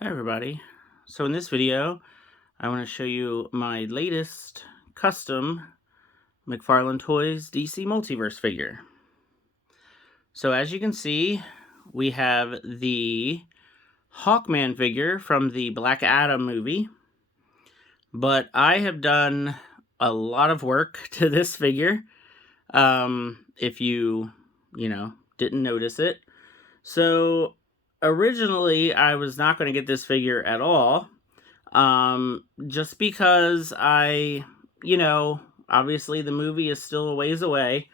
Hi everybody. So in this video, I want to show you my latest custom McFarlane Toys DC Multiverse figure. So as you can see, we have the Hawkman figure from the Black Adam movie, but I have done a lot of work to this figure, if you didn't notice it. So originally I was not going to get this figure at all, just because obviously the movie is still a ways away,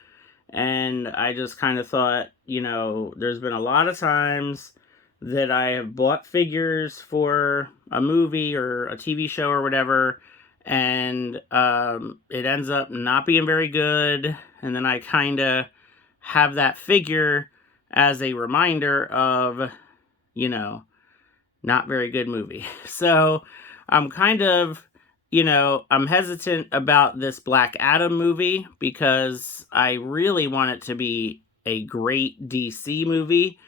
and I just kind of thought, there's been a lot of times that I have bought figures for a movie or a TV show or whatever, and it ends up not being very good, and then I kind of have that figure as a reminder of, not very good movie. So I'm kind of, I'm hesitant about this Black Adam movie because I really want it to be a great DC movie,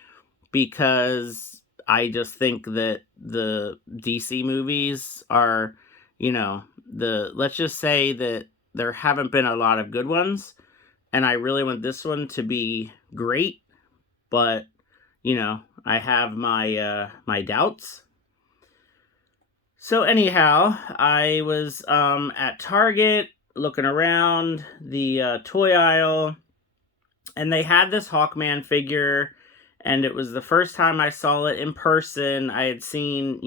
because I just think that the DC movies are, let's just say that there haven't been a lot of good ones, and I really want this one to be great, but I have my doubts. So anyhow, I was at Target looking around the toy aisle, and they had this Hawkman figure, and it was the first time I saw it in person. I had seen,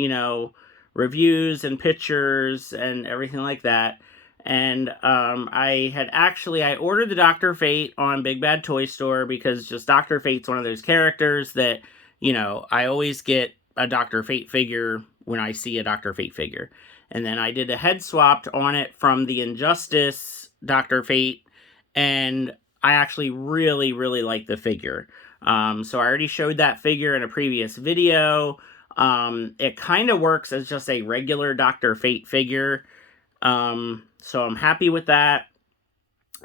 reviews and pictures and everything like that. And I ordered the Dr. Fate on Big Bad Toy Store, because just Dr. Fate's one of those characters that, I always get a Dr. Fate figure when I see a Dr. Fate figure. And then I did a head swap on it from the Injustice Dr. Fate, and I actually really, really like the figure. So I already showed that figure in a previous video. It kind of works as just a regular Dr. Fate figure. So I'm happy with that.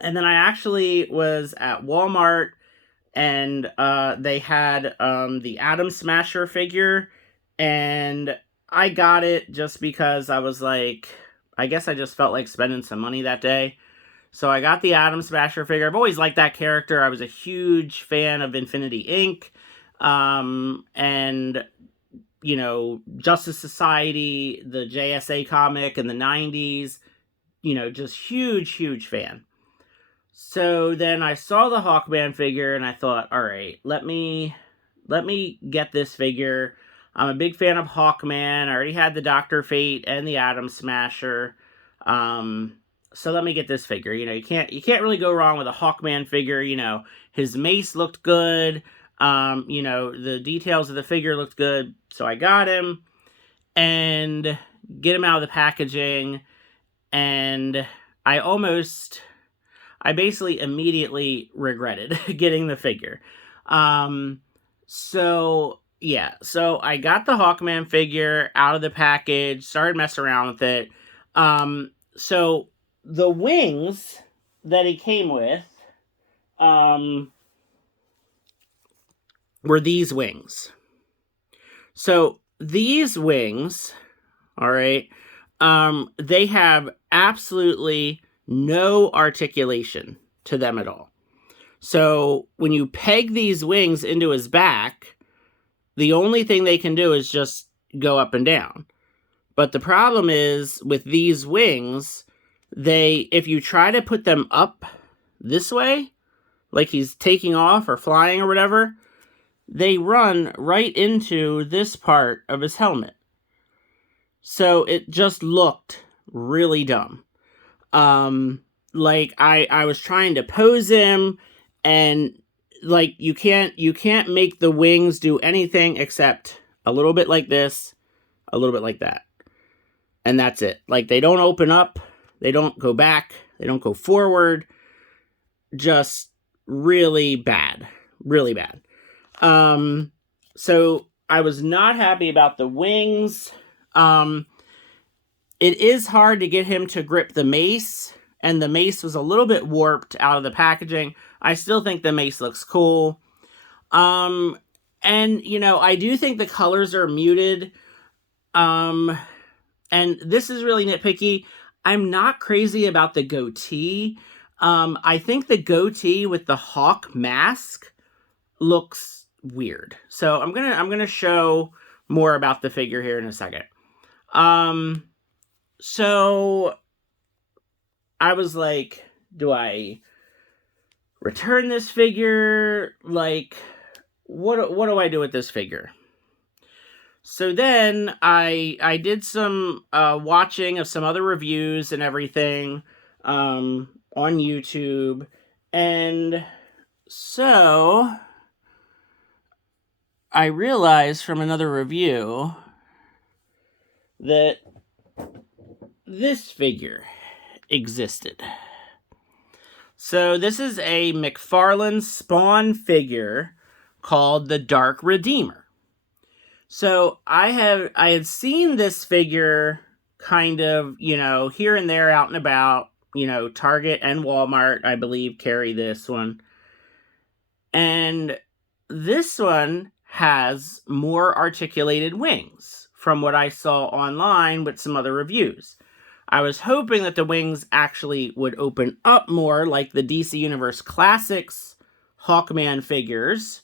And then I actually was at Walmart, and they had the Atom Smasher figure, and I got it just because I was like, I guess I just felt like spending some money that day. So I got the Atom Smasher figure. I've always liked that character. I was a huge fan of Infinity Inc. And, Justice Society, the JSA comic in the 90s, just huge, huge fan. So then I saw the Hawkman figure, and I thought, all right, let me get this figure. I'm a big fan of Hawkman. I already had the Dr. Fate and the Atom Smasher. So let me get this figure. You can't really go wrong with a Hawkman figure. His mace looked good. The details of the figure looked good. So I got him and get him out of the packaging, and I basically immediately regretted getting the figure. So I got the Hawkman figure out of the package, started messing around with it. So the wings that he came with were these wings. So these wings, all right, they have absolutely no articulation to them at all. So when you peg these wings into his back, the only thing they can do is just go up and down. But the problem is with these wings, if you try to put them up this way, like he's taking off or flying or whatever, they run right into this part of his helmet. So it just looked really dumb. Like I was trying to pose him, and like you can't make the wings do anything except a little bit like this, a little bit like that. And that's it. Like, they don't open up, they don't go back, they don't go forward. Just really bad. Really bad. So I was not happy about the wings. It is hard to get him to grip the mace, and the mace was a little bit warped out of the packaging. I still think the mace looks cool. And, I do think the colors are muted. And this is really nitpicky. I'm not crazy about the goatee. I think the goatee with the hawk mask looks weird. So I'm gonna show more about the figure here in a second. So I was like, do I return this figure? Like, what do I do with this figure? So then I did some watching of some other reviews and everything on YouTube, and so I realized from another review that this figure existed. So this is a McFarlane Spawn figure called the Dark Redeemer. So I had seen this figure kind of, here and there out and about, Target and Walmart, I believe, carry this one. And this one has more articulated wings from what I saw online with some other reviews. I was hoping that the wings actually would open up more like the DC Universe Classics Hawkman figures,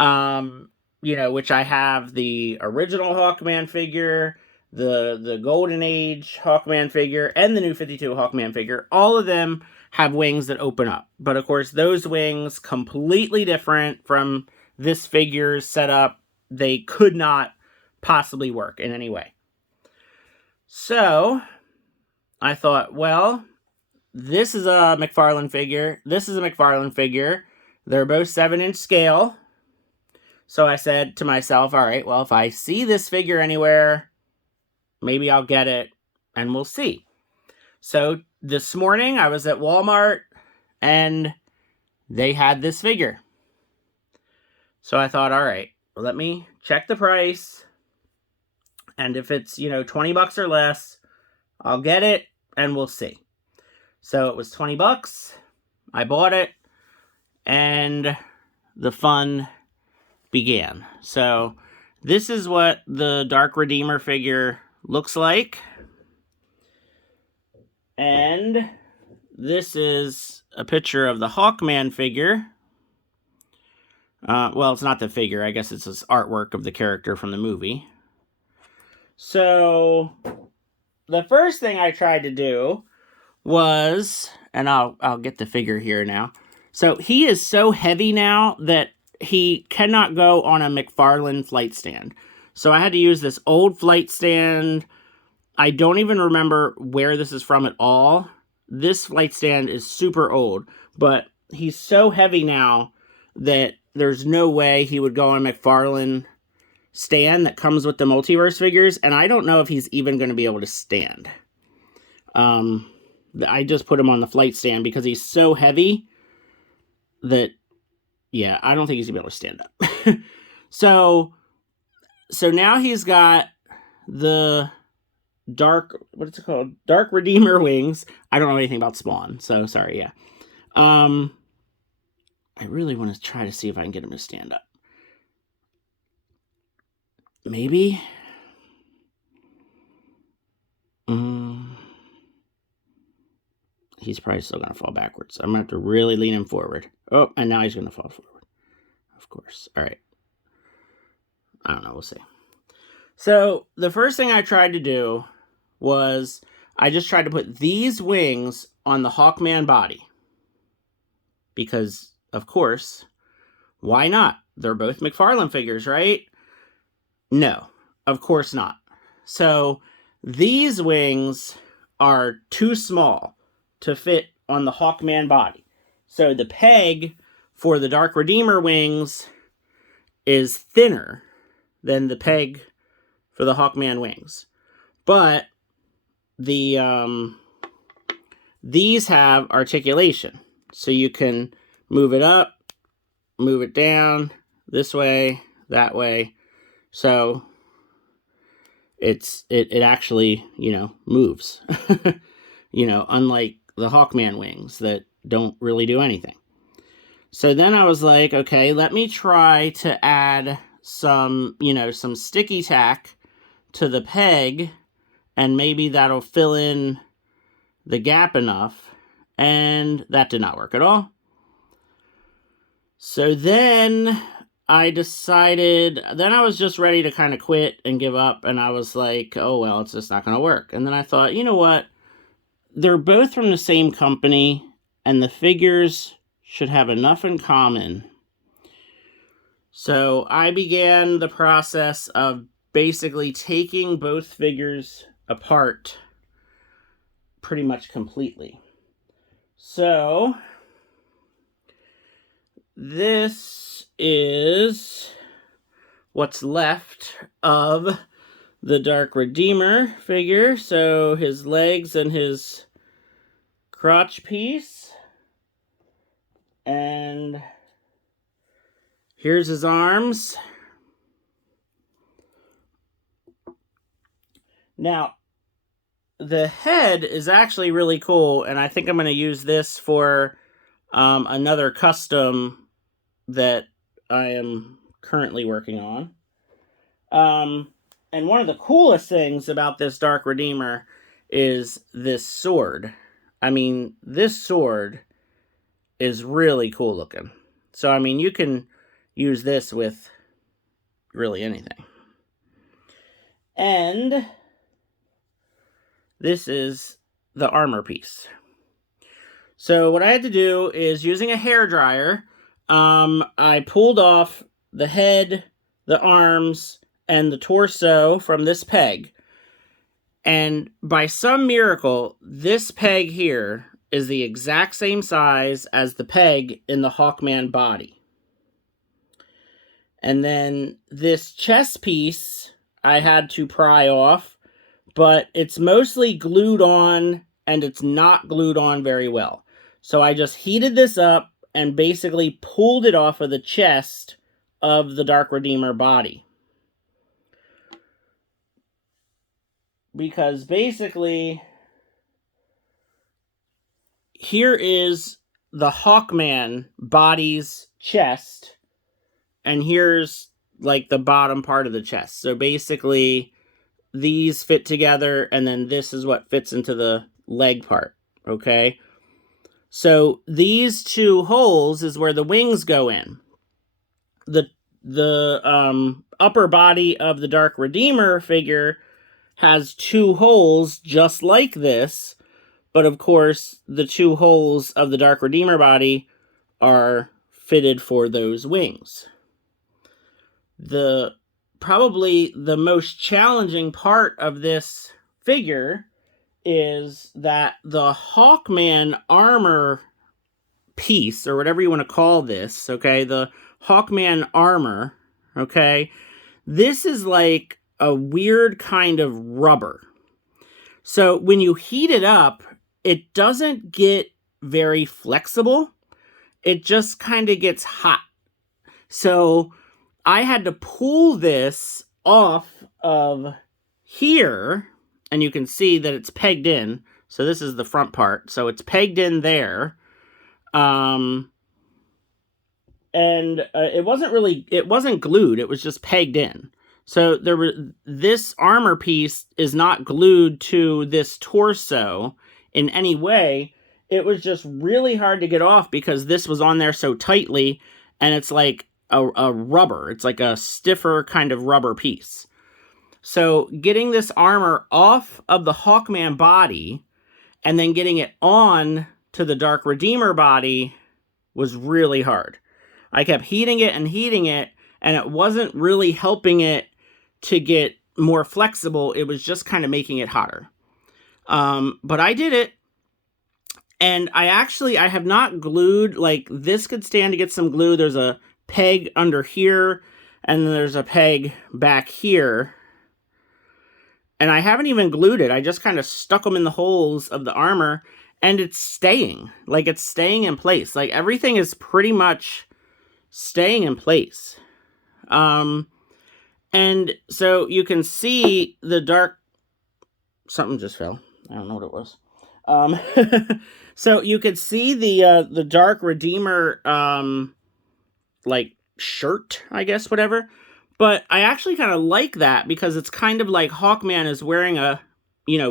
which I have the original Hawkman figure, the Golden Age Hawkman figure, and the New 52 Hawkman figure. All of them have wings that open up. But of course, those wings, completely different from this figure's setup. They could not possibly work in any way. So I thought, well, this is a McFarlane figure. This is a McFarlane figure. They're both 7-inch scale. So I said to myself, all right, well, if I see this figure anywhere, maybe I'll get it and we'll see. So this morning I was at Walmart and they had this figure. So I thought, all right, well, let me check the price. And if it's, $20 or less, I'll get it and we'll see. So it was $20. I bought it and the fun began. So this is what the Dark Redeemer figure looks like. And this is a picture of the Hawkman figure. Well, it's not the figure. I guess it's this artwork of the character from the movie. So the first thing I tried to do was, and I'll get the figure here now. So he is so heavy now that he cannot go on a McFarlane flight stand. So I had to use this old flight stand. I don't even remember where this is from at all. This flight stand is super old, but he's so heavy now that there's no way he would go on a McFarlane stand that comes with the Multiverse figures, and I don't know if he's even going to be able to stand. I just put him on the flight stand because he's so heavy that, yeah, I don't think he's going to be able to stand up. So now he's got the Dark Redeemer wings. I don't know anything about Spawn, so sorry, yeah. I really want to try to see if I can get him to stand up. Maybe. He's probably still going to fall backwards. I'm going to have to really lean him forward. Oh, and now he's going to fall forward. Of course. All right. I don't know. We'll see. So the first thing I tried to do was I just tried to put these wings on the Hawkman body. Because, of course, why not? They're both McFarlane figures, right? No, of course not. So these wings are too small to fit on the Hawkman body. So the peg for the Dark Redeemer wings is thinner than the peg for the Hawkman wings. But these have articulation. So you can move it up, move it down, this way, that way. So it actually, moves. Unlike the Hawkman wings that don't really do anything. So then I was like, okay, let me try to add some, some sticky tack to the peg, and maybe that'll fill in the gap enough, and that did not work at all. So then I decided, then I was just ready to kind of quit and give up, and I was like, oh well, it's just not going to work. And then I thought, you know what, they're both from the same company, and the figures should have enough in common. So I began the process of basically taking both figures apart pretty much completely. So this is what's left of the Dark Redeemer figure. So his legs and his crotch piece. And here's his arms. Now, the head is actually really cool, and I think I'm going to use this for another custom that I am currently working on. And one of the coolest things about this Dark Redeemer is this sword. I mean, this sword is really cool looking. So, I mean, you can use this with really anything. And this is the armor piece. So what I had to do is, using a hairdryer, I pulled off the head, the arms, and the torso from this peg. And by some miracle, this peg here is the exact same size as the peg in the Hawkman body. And then this chest piece I had to pry off, but it's mostly glued on, and it's not glued on very well. So I just heated this up and basically pulled it off of the chest of the Dark Redeemer body. Because basically, here is the Hawkman body's chest, and here's like the bottom part of the chest. So basically, these fit together, and then this is what fits into the leg part, okay? So these two holes is where the wings go in. The upper body of the Dark Redeemer figure has two holes just like this, but of course the two holes of the Dark Redeemer body are fitted for those wings. Probably the most challenging part of this figure is that the Hawkman armor piece, or whatever you want to call this, okay, the Hawkman armor, okay, this is like a weird kind of rubber. So when you heat it up, it doesn't get very flexible. It just kind of gets hot. So I had to pull this off of here, and you can see that it's pegged in. So this is the front part. So it's pegged in there. And it wasn't glued. It was just pegged in. So this armor piece is not glued to this torso in any way. It was just really hard to get off because this was on there so tightly, and it's like a rubber. It's like a stiffer kind of rubber piece. So getting this armor off of the Hawkman body and then getting it on to the Dark Redeemer body was really hard. I kept heating it, and it wasn't really helping it to get more flexible. It was just kind of making it hotter. But I did it. And I have not glued, like this could stand to get some glue. There's a peg under here, and then there's a peg back here. And I haven't even glued it. I just kind of stuck them in the holes of the armor, and it's staying. Like, it's staying in place. Like, everything is pretty much staying in place. And so you can see the dark... Something just fell. I don't know what it was. So you could see the Dark Redeemer, like, shirt, I guess, whatever. But I actually kind of like that because it's kind of like Hawkman is wearing a,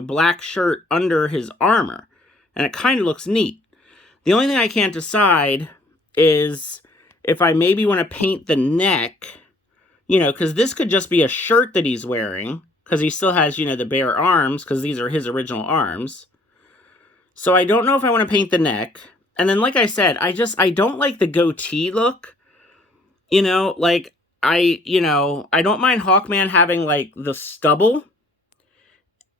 black shirt under his armor. And it kind of looks neat. The only thing I can't decide is if I maybe want to paint the neck, because this could just be a shirt that he's wearing, because he still has, the bare arms, because these are his original arms. So I don't know if I want to paint the neck. And then, like I said, I don't like the goatee look. I don't mind Hawkman having, like, the stubble,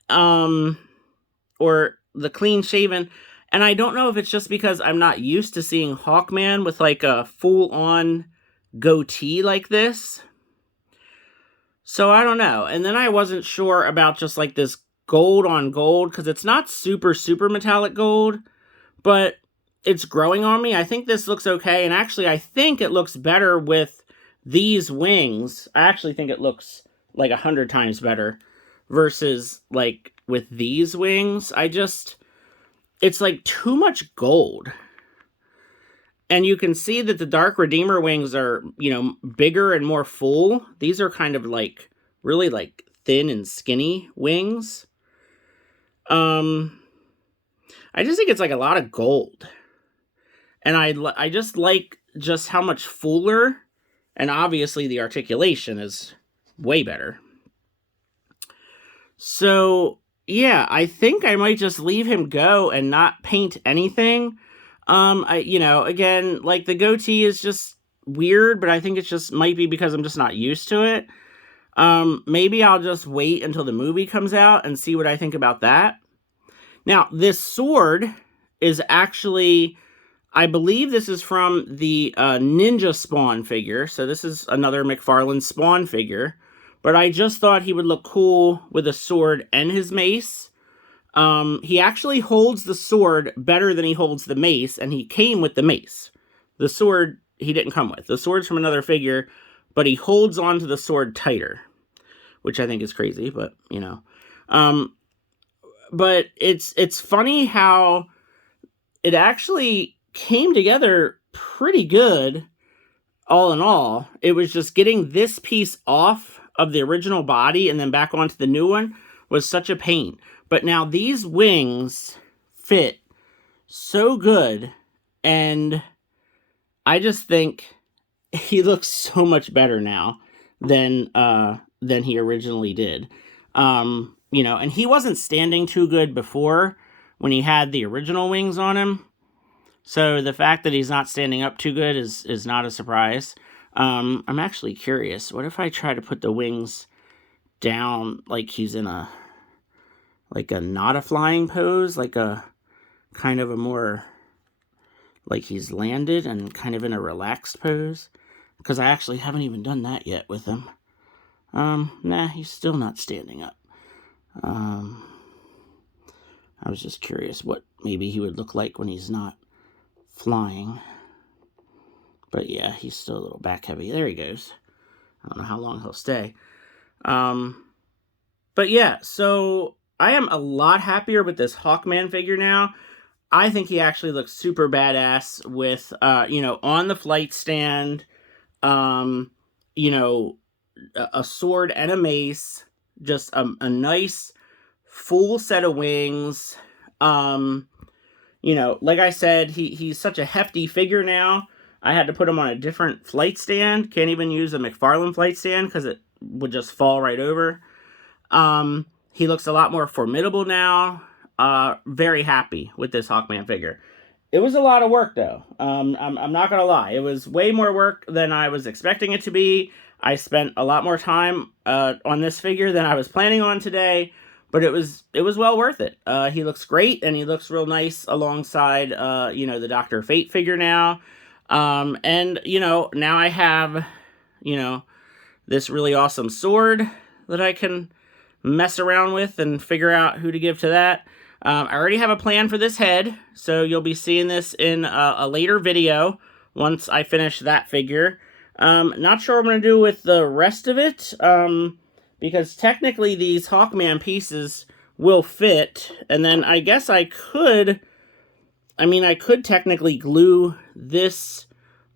or the clean shaven. And I don't know if it's just because I'm not used to seeing Hawkman with, like, a full-on goatee like this. So I don't know. And then I wasn't sure about just, like, this gold on gold, because it's not super, super metallic gold, but it's growing on me. I think this looks okay, and actually I think it looks better with these wings. I actually think it looks like 100 times better versus, like, with these wings. It's like too much gold. And you can see that the Dark Redeemer wings are, bigger and more full. These are kind of like, really like thin and skinny wings. I just think it's like a lot of gold. And I just like just how much fuller, and obviously the articulation is way better. So, yeah, I think I might just leave him go and not paint anything. Again, like, the goatee is just weird, but I think it's just might be because I'm just not used to it. Maybe I'll just wait until the movie comes out and see what I think about that. Now, this sword is actually, I believe this is from the Ninja Spawn figure. So this is another McFarlane Spawn figure. But I just thought he would look cool with a sword and his mace. He actually holds the sword better than he holds the mace, and he came with the mace. The sword he didn't come with. The sword's from another figure, but he holds onto the sword tighter, which I think is crazy, but, but it's funny how it actually came together pretty good, all in all. It was just getting this piece off of the original body and then back onto the new one was such a pain. But now these wings fit so good, and I just think he looks so much better now than he originally did. And he wasn't standing too good before when he had the original wings on him. So the fact that he's not standing up too good is not a surprise. I'm actually curious. What if I try to put the wings down like he's in a not a flying pose, like a kind of a more like he's landed and kind of in a relaxed pose? Because I actually haven't even done that yet with him. Nah, he's still not standing up. I was just curious what maybe he would look like when he's not flying. But yeah, he's still a little back heavy. There he goes. I don't know how long he'll stay. But yeah, so I am a lot happier with this Hawkman figure now. I think he actually looks super badass with, on the flight stand, a sword and a mace, just a nice full set of wings. Like I said, he's such a hefty figure now. I had to put him on a different flight stand. Can't even use a McFarlane flight stand because it would just fall right over. He looks a lot more formidable now. Very happy with this Hawkman figure. It was a lot of work, though. I'm not going to lie. It was way more work than I was expecting it to be. I spent a lot more time on this figure than I was planning on today. But it was well worth it. He looks great, and he looks real nice alongside, the Dr. Fate figure now. And, now I have, this really awesome sword that I can mess around with and figure out who to give to that. I already have a plan for this head, so you'll be seeing this in a later video once I finish that figure. Not sure what I'm going to do with the rest of it, because technically these Hawkman pieces will fit, and then I guess I could technically glue this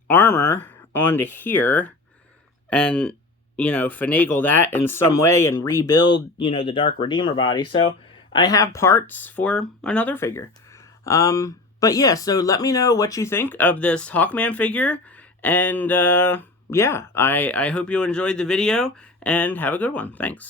armor onto here, and finagle that in some way and rebuild, the Dark Redeemer body. So I have parts for another figure. But yeah, so let me know what you think of this Hawkman figure. And yeah, I hope you enjoyed the video, and have a good one. Thanks.